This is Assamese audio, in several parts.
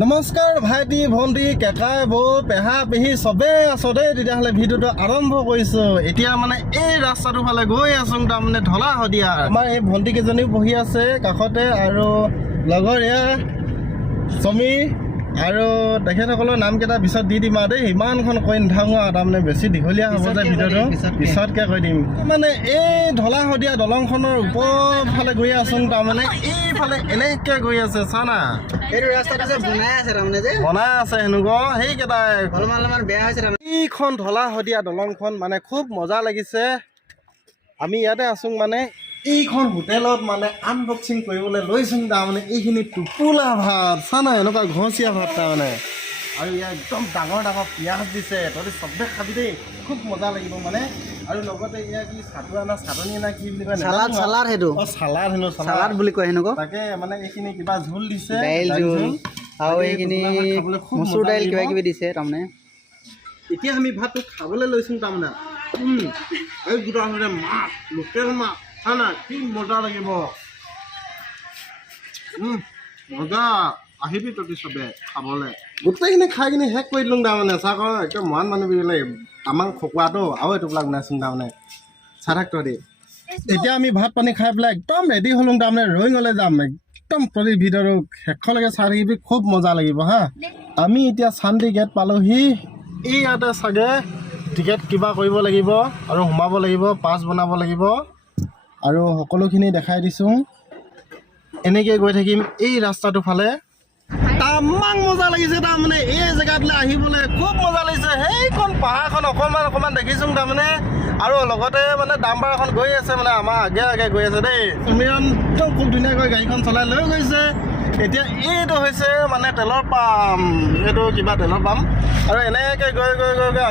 নমস্কাৰ ভাইটি ভণ্টি কেকা বৌ পেহা পেহী চবেই আছো দেই। তেতিয়াহ'লে ভিডিঅ'টো আৰম্ভ কৰিছোঁ। এতিয়া মানে এই ৰাস্তাটোৰ ফালে গৈ আছোঁ, তাৰমানে ঢলা শদিয়া। আমাৰ এই ভণ্টি কেইজনীও বহি আছে কাষতে, আৰু লগৰ এয়া চমি আৰু তেখেতসকলৰ নামকেইটা পিছত দি দিম আৰু দেই। ইমানখন কৈ নাথাকোঁ আৰু, তাৰমানে বেছি দীঘলীয়া হ'ব যে ভিডিঅ'টো, পিছতকৈ কৈ দিম। মানে এই ঢলা শদিয়া দলংখনৰ ওপৰ ফালে গৈ আছোঁ, তাৰমানে এইফালে এনেকৈ গৈ আছে চানা। এইটো ৰাস্তাটো যে বনাই আছে তাৰমানে যে বনাই আছে সেনেকুৱা সেইকেইটাই অলপমান বেয়া হৈছে তাৰমানে। এইখন ঢলা শদিয়া দলংখন মানে খুব মজা লাগিছে। আমি ইয়াতে আছোঁ, মানে এইখন হোটেলত মানে আনবক্সিং কৰিবলৈ লৈছোঁ। তাৰমানে এইখিনি টোপোলা ভাত চানা, এনেকুৱা ঘৰচীয়া ভাত তাৰমানে, আৰু ইয়াৰ একদম ডাঙৰ ডাঙৰ পিঁয়াজ দিছে। তহঁতি চবে খাবি দেই, খুব মজা লাগিব মানে। আৰু লগতে ইয়াৰ কি চাটনি না কি বুলি কয়, চালাড সেইটো চালাড হেনো, চালাড বুলি কয় সেনেকুৱা। তাকে মানে এইখিনি কিবা ঝোল দিছে, দাইল জোল আৰু এইখিনি মচুৰ দাইল কিবা কিবি দিছে তাৰমানে। এতিয়া আমি ভাতটো খাবলৈ লৈছোঁ তাৰমানে। এই দুটা মানে মাছ, লোকেল মাছ চানা, কি মজা লাগিব। মজা, আহিবি তহঁতি চবে খাবলৈ। গোটেইখিনি খাই কিনি শেষ কৰি দিলোঁ তাৰমানে। চাহ একদম মহান মানুহবিলাক আমাক খকুৱাটো আৰু এইটোবিলাক বনাইছোঁ তাৰমানে। চাহ থাক তহঁতি। এতিয়া আমি ভাত পানী খাই পেলাই একদম ৰেডি হ'লোঁ তাৰমানে, ৰয়িঙলৈ যাম। একদম তহঁতি ভিডিঅ'টো শেষলৈকে চাই থাকিবি, খুব মজা লাগিব হা। আমি এতিয়া শান্তি গেট পালোহি। এই ইয়াতে চাগে টিকেট কিবা কৰিব লাগিব আৰু সোমাব লাগিব, পাছ বনাব লাগিব, আৰু সকলোখিনি দেখাই দিছোঁ। এনেকৈ গৈ থাকিম এই ৰাস্তাটোৰ ফালে। তামাং মজা লাগিছে তাৰমানে এই জেগাটোলৈ আহিবলৈ, খুব মজা লাগিছে। সেইখন পাহাৰখন অকণমান দেখিছোঁ তাৰমানে, আৰু লগতে মানে ডাম্বাৰ এখন গৈ আছে, মানে আমাৰ আগে গৈ আছে দেই। সুমিৰণ একদম খুব ধুনীয়াকৈ গাড়ীখন চলাই লৈ গৈছে। এতিয়া এইটো হৈছে মানে তেলৰ পাম্প, এইটো কিবা তেলৰ পাম্প, আৰু এনেকৈ গৈ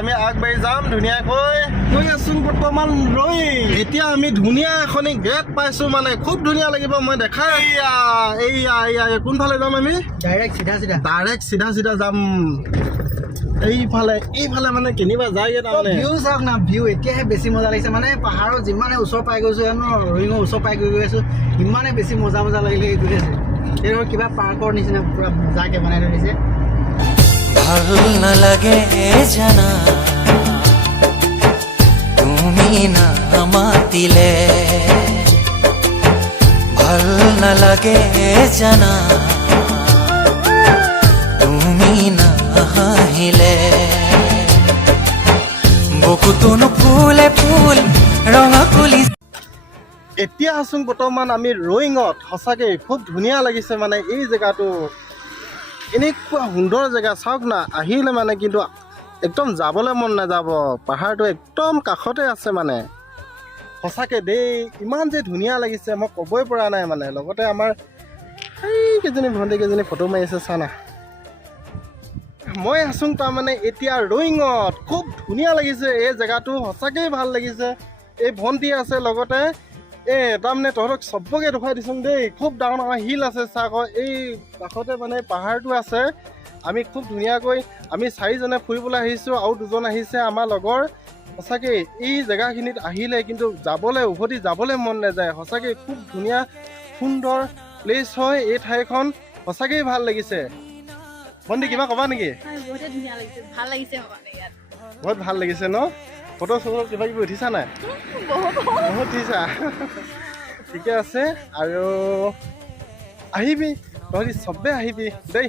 আমি আগবাঢ়ি যাম ধুনীয়াকৈ। গৈ আছোঁ বৰ্তমান ৰয়িং। এতিয়া আমি ধুনীয়া এখনি গেট পাইছোঁ, মানে খুব ধুনীয়া লাগিব। মই দেখাই এয়া কোনফালে যাম আমি? ডাইৰেক্ট চিধা যাম। এইফালে মানে কেনিবা যায়গৈ তাৰমানে। ভিউ চাওক না, ভিউ এতিয়াহে বেছি মজা লাগিছে। মানে পাহাৰৰ যিমানে ওচৰ পাই গৈছোঁ ন, ৰয়িঙৰ ওচৰ পাই গৈ আছোঁ, ইমানে বেছি মজা লাগিলে। এইটো আছে এইটো কিবা পাৰ্কৰ নিচিনা পুৰা মজাকৈ বনাই থৈ দিছে। ভাল নালাগে জানা তুমি নামাতিলে, ভাল নালাগে জানা তুমি নাহিলে, বুকুটোন ফুলে ফুল ৰঙা কুলি। এতিয়া আছোঁ বৰ্তমান আমি ৰয়িঙত। সঁচাকৈ খুব ধুনীয়া লাগিছে মানে এই জেগাটো, এনেকুৱা সুন্দৰ জেগা চাওক না। আহিলে মানে কিন্তু একদম যাবলৈ মন নাযাব, পাহাৰটো একদম কাষতে আছে মানে। সঁচাকৈ দেই, ইমান যে ধুনীয়া লাগিছে মই ক'বই পৰা নাই মানে। লগতে আমাৰ এইকেইজনী ভণ্টিকেইজনী ফটো মাৰি আছে চানা। মই আছোঁ তাৰমানে এতিয়া ৰয়িঙত। খুব ধুনীয়া লাগিছে এই জেগাটো, সঁচাকৈয়ে ভাল লাগিছে। এই ভণ্টি আছে লগতে, তাৰমানে তহঁতক চবকে দেখুৱাই দিছোঁ দেই। খুব ডাঙৰ শিল আছে চাওক, এই কাষতে মানে পাহাৰটো আছে। আমি খুব ধুনীয়াকৈ আমি 4জনে ফুৰিবলৈ আহিছোঁ, আৰু 2জন আহিছে আমাৰ লগৰ। সঁচাকৈ এই জেগাখিনিত আহিলে কিন্তু উভতি যাবলৈ মন নাযায়। সঁচাকৈ খুব ধুনীয়া সুন্দৰ প্লেচ হয় এই ঠাইখন, সঁচাকৈয়ে ভাল লাগিছে। ভণ্টি কিবা ক'বা নেকি? বহুত ভাল লাগিছে ন? ফটো কিবা কিবি উঠিছা নাই? বহুত উঠিছা। ঠিকে আছে, আৰু আহিবি তহঁতি চবেই আহিবি দেই।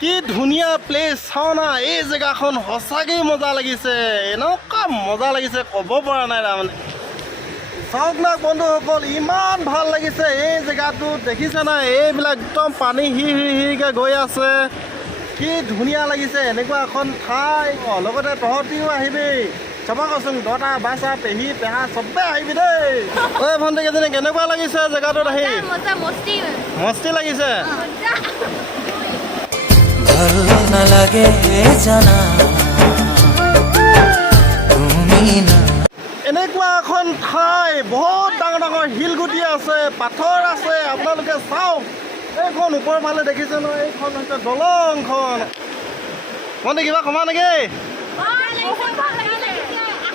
কি ধুনীয়া প্লেচ চাওঁ না, এই জেগাখন সঁচাকৈয়ে মজা লাগিছে। এনেকুৱা মজা লাগিছে ক'ব পৰা নাই তাৰমানে। চাওক না বন্ধুসকল, ইমান ভাল লাগিছে এই জেগাটো। দেখিছে নাই, এইবিলাক একদম পানী হিৰকৈ গৈ আছে। কি ধুনীয়া লাগিছে এনেকুৱা এখন ঠাই। লগতে তহঁতিও আহিবি, চাবা কৈছোং, দতা বাচা পেহী পেহা চবে আহিবি দেই। ঐ ভণ্টি কেইজনী, কেনেকুৱা লাগিছে জেগাটোত আহি? মস্তি লাগিছে। ভাল নালাগে জানা তুমি না। এনেকুৱা এখন ঠাই, বহুত ডাঙৰ শিলগুটি আছে, পাথৰ আছে। আপোনালোকে চাওক, এইখন ওপৰৰ ফালে দেখিছে ন, এইখন হৈছে দলংখন। ভণ্টি কিবা কমা নেকি?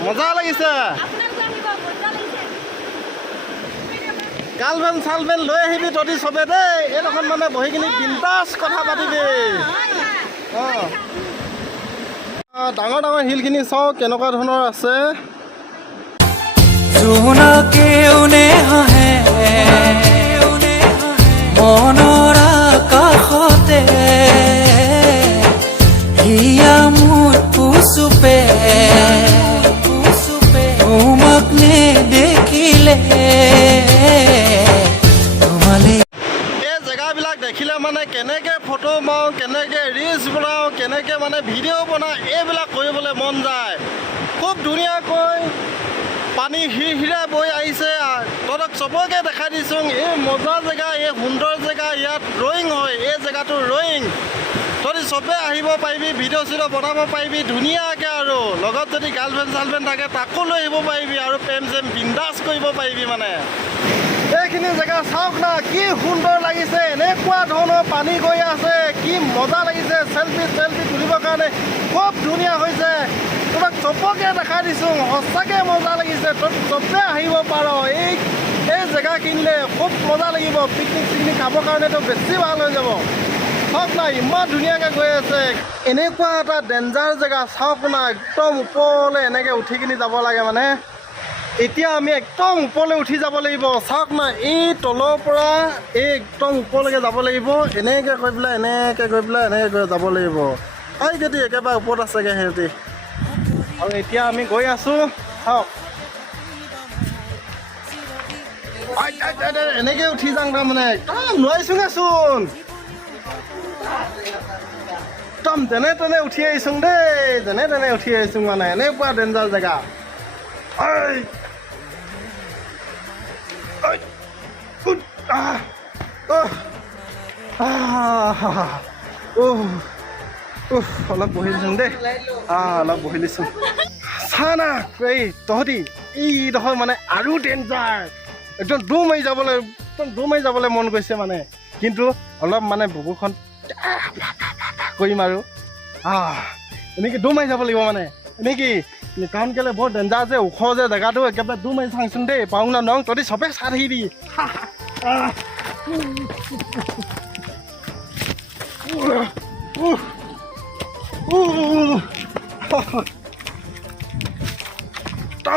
মজা লাগিছে। গাৰ্লফ্ৰেণ্ড চালফ্ৰেণ্ড লৈ আহিবি তহঁতি চবে দেই এইডোখন মানে বহি কিনি বিন্দাছ কথা পাতিবি ডাঙৰ ডাঙৰ শিলখিনি চাওঁ কেনেকুৱা ধৰণৰ আছে জোনাকেওনে হাঁহে মনৰ আকাশতে হিয়া মোৰ পুচুপে তোমাক নেদেখিলে তোমালে এই জেগাবিলাক দেখিলে মানে কেনেকৈ ফটো মাৰোঁ কেনেকৈ ৰিলচ বনাওঁ কেনেকৈ মানে ভিডিঅ' বনাওঁ এইবিলাক কৰিবলৈ মন যায় খুব ধুনীয়াকৈ পানী হিৰহিৰাই বৈ আহিছে তহঁতক চবকে দেখাই দিছোঁ এই মজা জেগা এই সুন্দৰ জেগা ইয়াত ৰয়িং হয় এই জেগাটো ৰয়িং তহঁতি চবেই আহিব পাৰিবি ভিডিঅ' চিডিঅ' বনাব পাৰিবি ধুনীয়াকৈ আৰু লগত যদি গাৰ্লফ্ৰেণ্ড চাৰ্লফ্ৰেণ্ড থাকে তাকো লৈ আহিব পাৰিবি আৰু প্ৰেম চেম বিন্দাছ কৰিব পাৰিবি মানে এইখিনি জেগা চাওক না কি সুন্দৰ লাগিছে এনেকুৱা ধৰণৰ পানী গৈ আছে কি মজা লাগিছে চেলফি তুলিবৰ কাৰণে খুব ধুনীয়া হৈছে তোমাক চবকে দেখাই দিছোঁ সঁচাকৈ মজা লাগিছে তহঁতি চবে আহিব পাৰ এই জেগাখিনিলে খুব মজা লাগিব পিকনিক চিকনিক খাবৰ কাৰণেতো বেছি ভাল হৈ যাব চাওক না ইমান ধুনীয়াকৈ গৈ আছে এনেকুৱা এটা ডেঞ্জাৰ জেগা চাওক না একদম ওপৰলৈ এনেকৈ উঠি কিনি যাব লাগে মানে এতিয়া আমি একদম ওপৰলৈ উঠি যাব লাগিব চাওক না এই তলৰ পৰা এই একদম ওপৰলৈকে যাব লাগিব এনেকৈ গৈ পেলাই এনেকৈ যাব লাগিব এই যদি একেবাৰে ওপৰত আছেগৈ সিহঁতি আৰু এতিয়া আমি গৈ আছোঁ চাওক এনেকৈ উঠি যাওঁ তাৰমানে একদম নোৱাৰিছোঁগৈচোন একদম যেনে তেনে উঠি আহিছোঁ দেই যেনে তেনে উঠি আহিছোঁ মানে এনেকুৱা ডেঞ্জাৰ জেগা অলপ বহি দিছোঁ দেই অলপ বহি দিছোঁ চা না এই তহঁতি এইডোখৰ মানে আৰু ডেঞ্জাৰ একদম দৌৰ মাৰি যাবলৈ মন গৈছে মানে কিন্তু অলপ মানে বুকুখন কৰিম আৰু এনেকৈ দৌৰ মাৰি যাব লাগিব মানে এনেকৈ কাৰণ কেলৈ বৰ ডেঞ্জাৰ যে ওখ যে জেগাটো একেবাৰে দৌৰ মাৰি চাওঁচোন দেই পাওঁ না নং তহঁতি চবেই চাই থাকিবি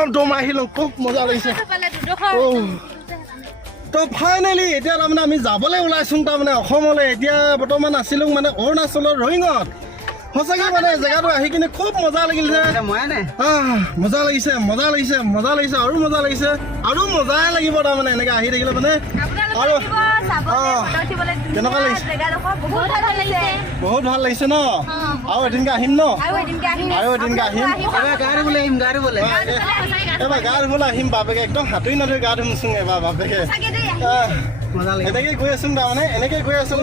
দৌৰ মাৰি আহিলোঁ খুব মজা লাগিছে তো ফাইনেলি এতিয়া তাৰমানে আমি যাবলৈ ওলাইছোঁ তাৰমানে অসমলৈ এতিয়া বৰ্তমান আছিলোঁ মানে অৰুণাচলৰ ৰয়িঙত সঁচাকৈ মানে জেগাটো আহি কিনে খুব মজা লাগিছে মজা লাগিছে আৰু মজা লাগিছে আৰু মজাই লাগিব তাৰমানে এনেকৈ আহি থাকিলে মানে আৰু কেনেকুৱা লাগিছে বহুত ভাল লাগিছে ন আৰু এদিনকৈ আহিম ন এবাৰ গা ধুবলৈ আহিম বাপেকে একদম সাঁতুৰি নাধুই গা ধুমচোন এবাৰ বাপেকে এনেকৈ গৈ আছোঁ তাৰমানে এনেকৈ গৈ আছোঁ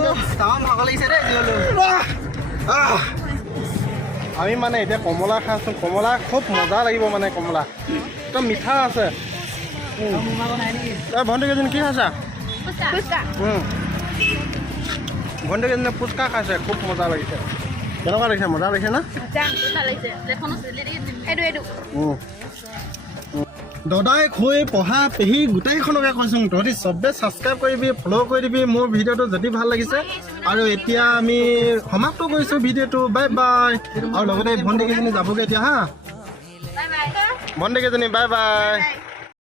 আমি মানে এতিয়া কমলা খাইছোঁ কমলা খুব মজা লাগিব মানে কমলা একদম মিঠা আছে ভণ্টি কেইজনী কি খাইছা ভণ্টি কেইজনী ফুচকা খাইছে খুব মজা লাগিছে কেনেকুৱা লাগিছে মজা লাগিছে না দাদাই খুই পঢ়া পেহী গোটেইখনকে কৈছোঁ তহঁতি চবে ছাবস্ক্ৰাইব কৰিবি ফ'ল' কৰি দিবি মোৰ ভিডিঅ'টো যদি ভাল লাগিছে আৰু এতিয়া আমি সমাপ্ত কৰিছোঁ ভিডিঅ'টো বাই বাই আৰু লগতে ভণ্টি কেইজনী যাবগৈ এতিয়া হা ভণ্টি কেইজনী বাই বাই